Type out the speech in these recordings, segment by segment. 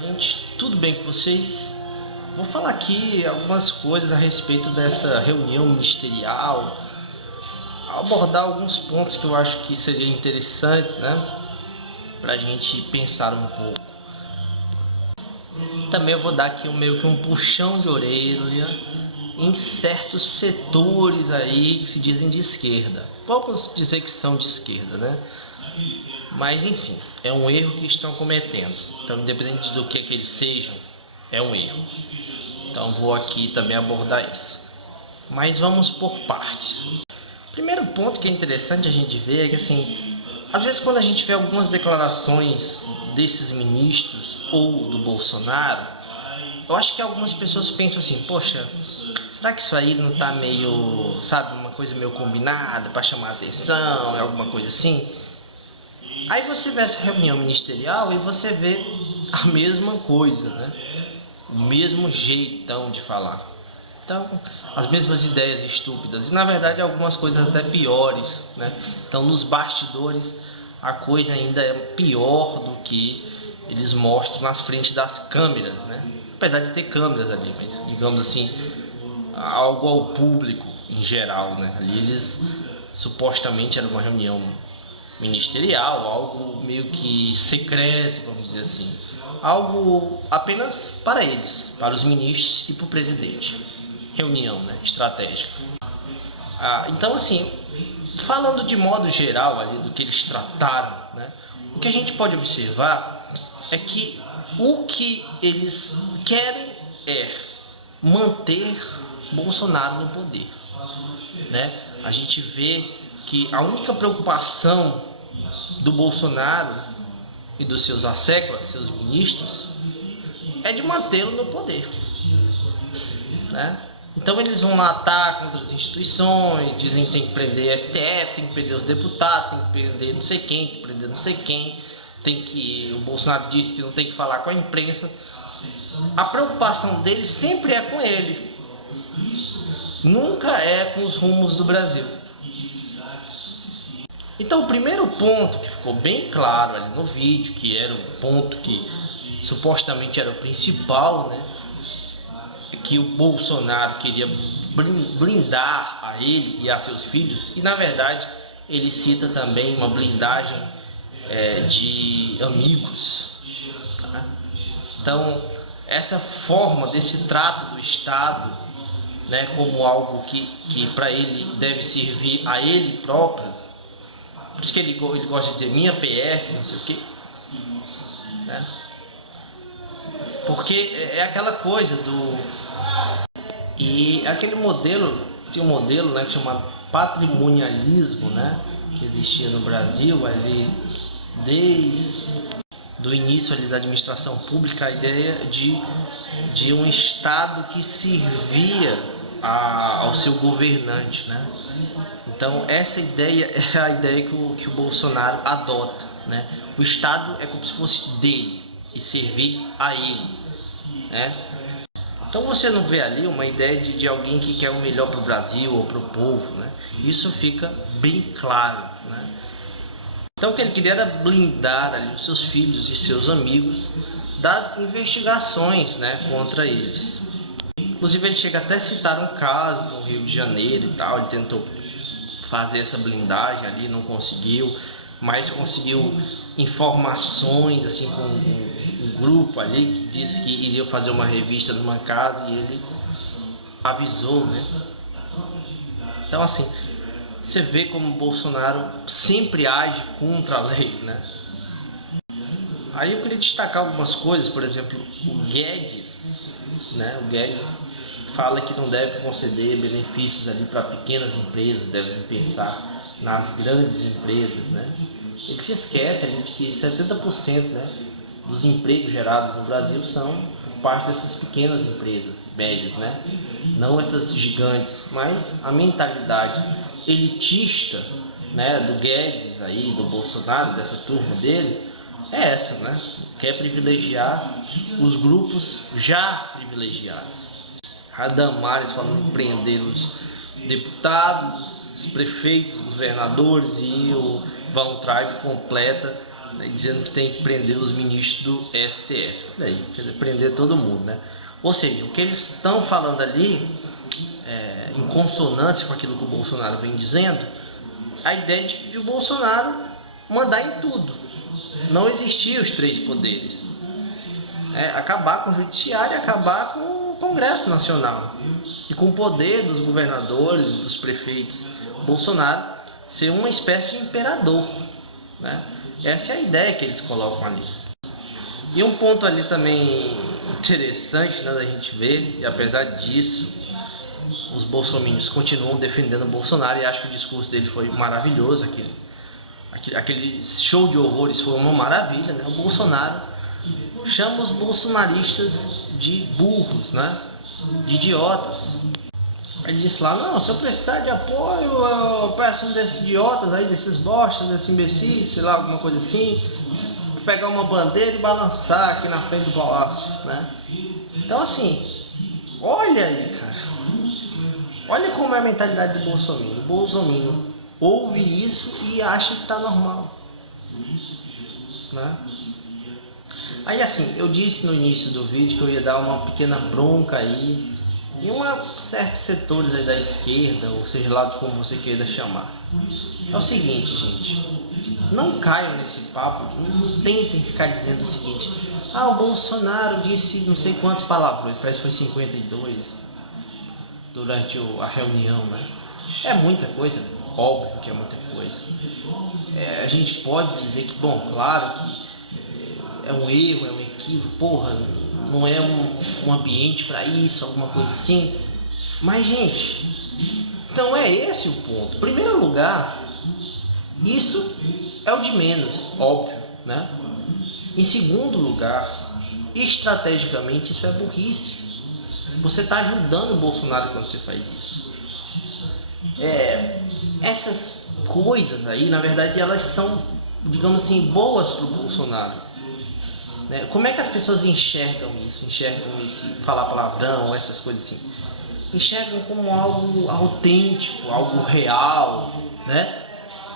Gente, tudo bem com vocês? Vou falar aqui algumas coisas a respeito dessa reunião ministerial, abordar alguns pontos que eu acho que seriam interessantes, né, para a gente pensar um pouco. Também eu vou dar aqui meio que um puxão de orelha em certos setores aí que se dizem de esquerda. Vamos dizer que são de esquerda, né? Mas enfim, é um erro que estão cometendo. Então, independente do que eles sejam, é um erro. Então, vou aqui também abordar isso. Mas vamos por partes. Primeiro ponto que é interessante a gente ver é que, assim, às vezes quando a gente vê algumas declarações desses ministros ou do Bolsonaro, eu acho que algumas pessoas pensam assim, poxa, será que isso aí não tá meio, sabe, uma coisa meio combinada para chamar atenção, é alguma coisa assim? Aí você vê essa reunião ministerial e você vê a mesma coisa, né? O mesmo jeitão de falar. Então, as mesmas ideias estúpidas. E na verdade algumas coisas até piores, né? Então, nos bastidores a coisa ainda é pior do que eles mostram nas frentes das câmeras, né? Apesar de ter câmeras ali, mas digamos assim, algo ao público em geral, né? Ali eles supostamente era uma reunião ministerial, algo meio que secreto, vamos dizer assim, algo apenas para eles, para os ministros e para o presidente, reunião, né, estratégica. Então, assim, falando de modo geral ali do que eles trataram, né, o que a gente pode observar é que o que eles querem é manter Bolsonaro no poder, né? A gente vê que a única preocupação do Bolsonaro e dos seus asseclas, seus ministros, é de mantê-lo no poder, né? Então eles vão lá atacar contra as instituições, dizem que tem que prender a STF, tem que prender os deputados, tem que prender não sei quem, tem que prender não sei quem, o Bolsonaro disse que não tem que falar com a imprensa. A preocupação deles sempre é com ele, nunca é com os rumos do Brasil. Então, o primeiro ponto que ficou bem claro ali no vídeo, que era o ponto que supostamente era o principal, né, que o Bolsonaro queria blindar a ele e a seus filhos, e na verdade ele cita também uma blindagem de amigos, tá? Então, essa forma desse trato do Estado, né, como algo que para ele deve servir a ele próprio. Por isso que ele gosta de dizer minha PF, não sei o que, né? Porque é aquela coisa do... E aquele modelo, tinha um modelo, né, que chama patrimonialismo, né, que existia no Brasil ali desde do início ali da administração pública, a ideia de um Estado que servia ao seu governante, né? Então essa ideia é a ideia que o Bolsonaro adota, né? O Estado é como se fosse dele e servir a ele, né? Então você não vê ali uma ideia de alguém que quer o melhor para o Brasil ou para o povo, né? Isso fica bem claro, né? Então o que ele queria era blindar ali os seus filhos e seus amigos das investigações, né, contra eles. Inclusive ele chega até a citar um caso no Rio de Janeiro e tal, ele tentou fazer essa blindagem ali, não conseguiu, mas conseguiu informações assim com um grupo ali que disse que iria fazer uma revista numa casa e ele avisou, né? Então assim, você vê como o Bolsonaro sempre age contra a lei, né? Aí eu queria destacar algumas coisas, por exemplo, o Guedes, né? O Guedes fala que não deve conceder benefícios ali para pequenas empresas, deve pensar nas grandes empresas, né? Ele se esquece ali de que 70%, né, dos empregos gerados no Brasil são por parte dessas pequenas empresas, médias, né? Não essas gigantes, mas a mentalidade elitista, né, do Guedes aí, do Bolsonaro, dessa turma dele, é essa, né? Quer privilegiar os grupos já privilegiados. A Damares falando em prender os deputados, os prefeitos, os governadores, e o Van Traib completa né, dizendo que tem que prender os ministros do STF. Olha aí, quer dizer, prender todo mundo, né? Ou seja, o que eles estão falando ali, em consonância com aquilo que o Bolsonaro vem dizendo, a ideia de o Bolsonaro mandar em tudo. Não existir os 3 poderes. Acabar com o judiciário e acabar com o Congresso Nacional. E com o poder dos governadores, dos prefeitos. Bolsonaro ser uma espécie de imperador, né? Essa é a ideia que eles colocam ali. E um ponto ali também interessante, né, da gente ver, e apesar disso, os bolsominions continuam defendendo o Bolsonaro e acho que o discurso dele foi maravilhoso. Aquele show de horrores foi uma maravilha, né? O Bolsonaro chama os bolsonaristas de burros, né? De idiotas. Ele disse lá, não, se eu precisar de apoio, eu peço um desses idiotas aí, desses bostas, desses imbecis, sei lá, alguma coisa assim, pegar uma bandeira e balançar aqui na frente do palácio, né? Então assim, olha aí, cara, olha como é a mentalidade do Bolsonaro. O Bolsonaro ouve isso e acha que tá normal, né? Aí assim, eu disse no início do vídeo que eu ia dar uma pequena bronca aí em certos setores aí da esquerda, ou seja lá como você queira chamar. É o seguinte, gente, não caiam nesse papo, não tentem ficar dizendo o seguinte, o Bolsonaro disse não sei quantos palavrões, parece que foi 52 durante a reunião, né? É muita coisa, óbvio que é muita coisa. A gente pode dizer que, bom, claro que é um erro, é um equívoco, porra, não é um ambiente para isso, alguma coisa assim. Mas, gente, então é esse o ponto. Em primeiro lugar, isso é o de menos, óbvio, né? Em segundo lugar, estrategicamente, isso é burrice. Você está ajudando o Bolsonaro quando você faz isso. Essas coisas aí, na verdade, elas são, digamos assim, boas para o Bolsonaro. Como é que as pessoas enxergam isso? Enxergam esse falar palavrão, essas coisas assim? Enxergam como algo autêntico, algo real, né?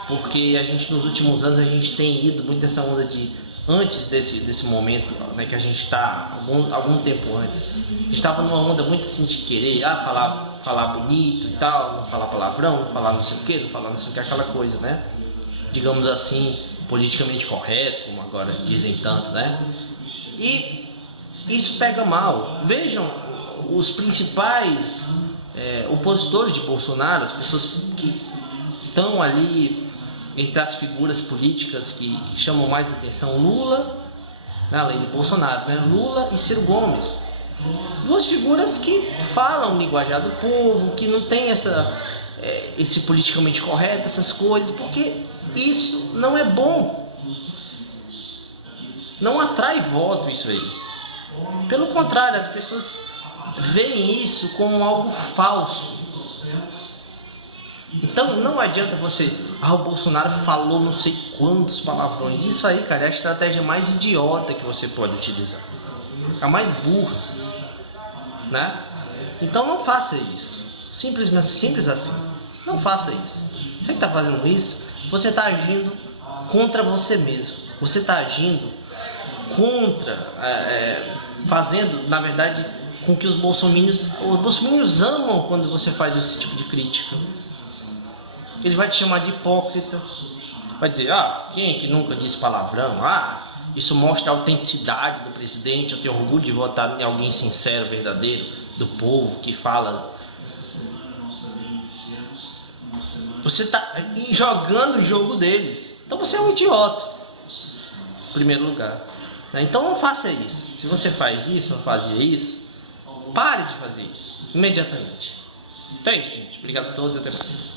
Porque a gente nos últimos anos a gente tem ido muito nessa onda de antes desse momento, né, que a gente está algum tempo antes, a gente estava numa onda muito assim de querer falar bonito e tal, não falar palavrão, não falar não sei o que, não falar não sei o que, aquela coisa, né? Digamos assim, politicamente correto, como agora dizem tanto, né? E isso pega mal. Vejam os principais opositores de Bolsonaro, as pessoas que estão ali entre as figuras políticas que chamam mais atenção, Lula, além de Bolsonaro, né? Lula e Ciro Gomes. Duas figuras que falam linguajar do povo, que não tem esse politicamente correto, essas coisas, porque isso não é bom. Não atrai voto isso aí. Pelo contrário, as pessoas veem isso como algo falso. Então não adianta você, o Bolsonaro falou não sei quantos palavrões. Isso aí, cara, é a estratégia mais idiota que você pode utilizar. A mais burra, né? Então não faça isso. Simples assim. Não faça isso. Você que está fazendo isso, você está agindo contra você mesmo. Você está agindo contra, fazendo, na verdade, com que os bolsominions amam quando você faz esse tipo de crítica. Ele vai te chamar de hipócrita, vai dizer, quem é que nunca disse palavrão? Isso mostra a autenticidade do presidente, eu tenho orgulho de votar em alguém sincero, verdadeiro, do povo, que fala. Você está jogando o jogo deles, então você é um idiota, em primeiro lugar. Então não faça isso. Se você faz isso ou fazia isso, pare de fazer isso imediatamente. Então é isso, gente. Obrigado a todos e até mais.